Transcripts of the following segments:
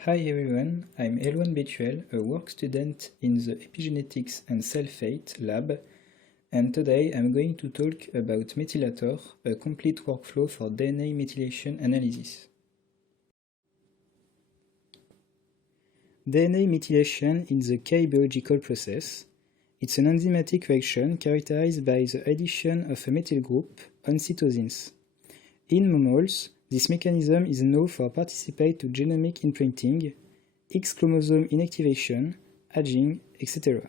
Hi everyone, I'm Elouan Bethuel, a work student in the Epigenetics and Cell Fate lab, and today I'm going to talk about Methylator, a complete workflow for DNA methylation analysis. DNA methylation is a key biological process. It's an enzymatic reaction characterized by the addition of a methyl group on cytosines. In mammals, this mechanism is known for participate to genomic imprinting, X chromosome inactivation, aging, etc.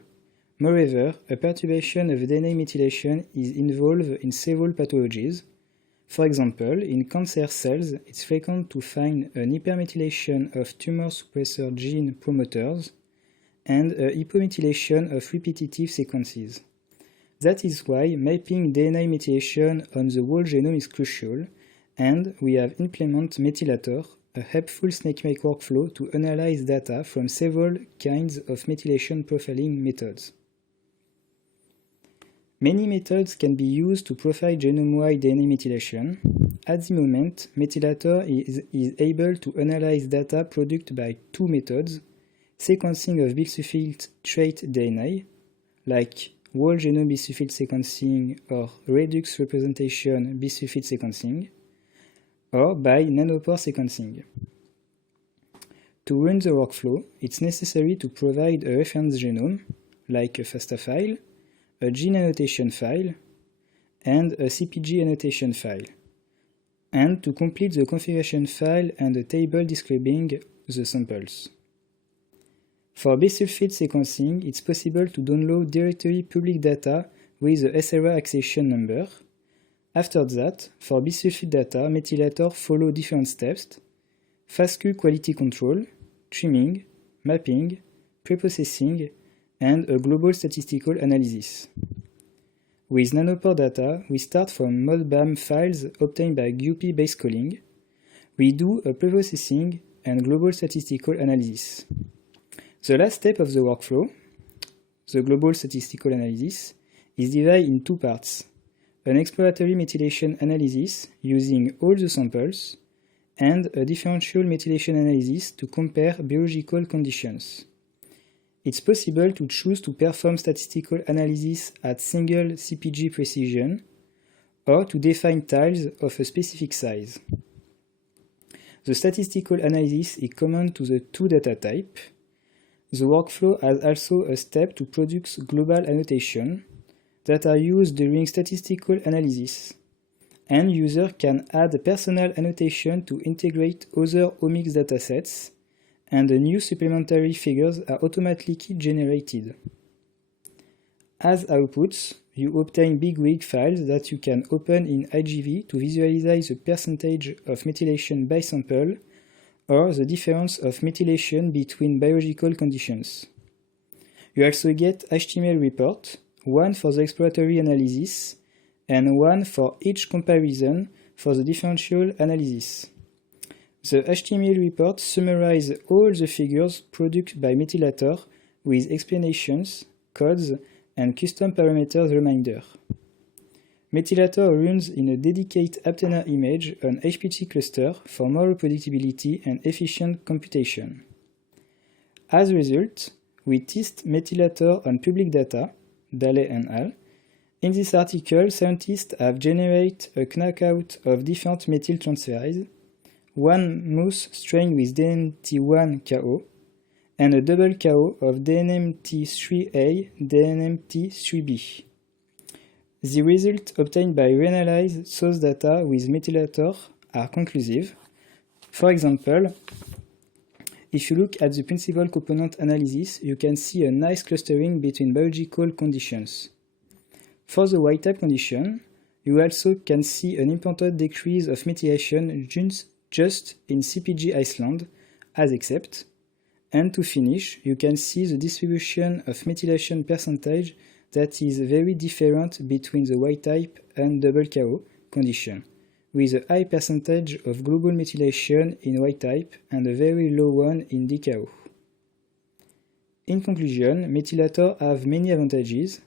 Moreover, a perturbation of DNA methylation is involved in several pathologies. For example, in cancer cells, it's frequent to find an hypermethylation of tumor suppressor gene promoters and a hypomethylation of repetitive sequences. That is why mapping DNA methylation on the whole genome is crucial, and we have implemented Methylator, a helpful snake-make workflow to analyze data from several kinds of methylation profiling methods. Many methods can be used to profile genome-wide DNA methylation. At the moment, Methylator is able to analyze data produced by two methods, sequencing of bisulfite trait DNA, like whole genome bisulfite sequencing or redox representation bisulfite sequencing, or by nanopore sequencing. To run the workflow, it's necessary to provide a reference genome, like a FASTA file, a gene annotation file, and a CpG annotation file, and to complete the configuration file and a table describing the samples. For bisulfite sequencing, it's possible to download directory public data with the SRA accession number. After that, for bisulfite data, Methylator follow different steps: FASTQ quality control, trimming, mapping, preprocessing, and a global statistical analysis. With nanopore data, we start from Modbam files obtained by GUPI base calling. We do a preprocessing and global statistical analysis. The last step of the workflow, the global statistical analysis, is divided in two parts: an exploratory methylation analysis using all the samples, and a differential methylation analysis to compare biological conditions. It's possible to choose to perform statistical analysis at single CpG precision, or to define tiles of a specific size. The statistical analysis is common to the two data types. The workflow has also a step to produce global annotation that are used during statistical analysis, and user can add personal annotation to integrate other omics datasets, and the new supplementary figures are automatically generated. As outputs, you obtain bigwig files that you can open in IGV to visualize the percentage of methylation by sample or the difference of methylation between biological conditions. You also get HTML report, one for the exploratory analysis, and one for each comparison for the differential analysis. The HTML report summarizes all the figures produced by Methylator with explanations, codes, and custom parameters reminder. Methylator runs in a dedicated Aptena image on HPC cluster for more reproducibility and efficient computation. As a result, we test Methylator on public data, Dale and al. In this article, scientists have generated a knockout of different methyl transferases, one mouse strain with DNMT1-KO, and a double KO of DNMT3A, DNMT3B. The results obtained by reanalyzed source data with Methylator are conclusive. For example, if you look at the principal component analysis, you can see a nice clustering between biological conditions. For the wild-type condition, you also can see an important decrease of methylation just in CpG Iceland, as expected. And to finish, you can see the distribution of methylation percentage that is very different between the wild-type and double KO condition, with a high percentage of global methylation in wild-type and a very low one in DKO. In conclusion, Methylator have many advantages: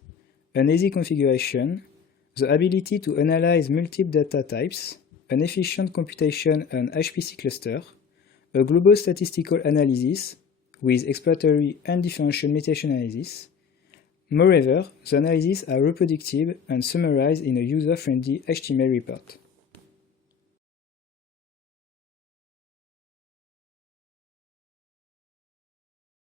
an easy configuration, the ability to analyze multiple data types, an efficient computation on HPC cluster, a global statistical analysis with exploratory and differential mutation analysis. Moreover, the analyses are reproductive and summarized in a user-friendly HTML report.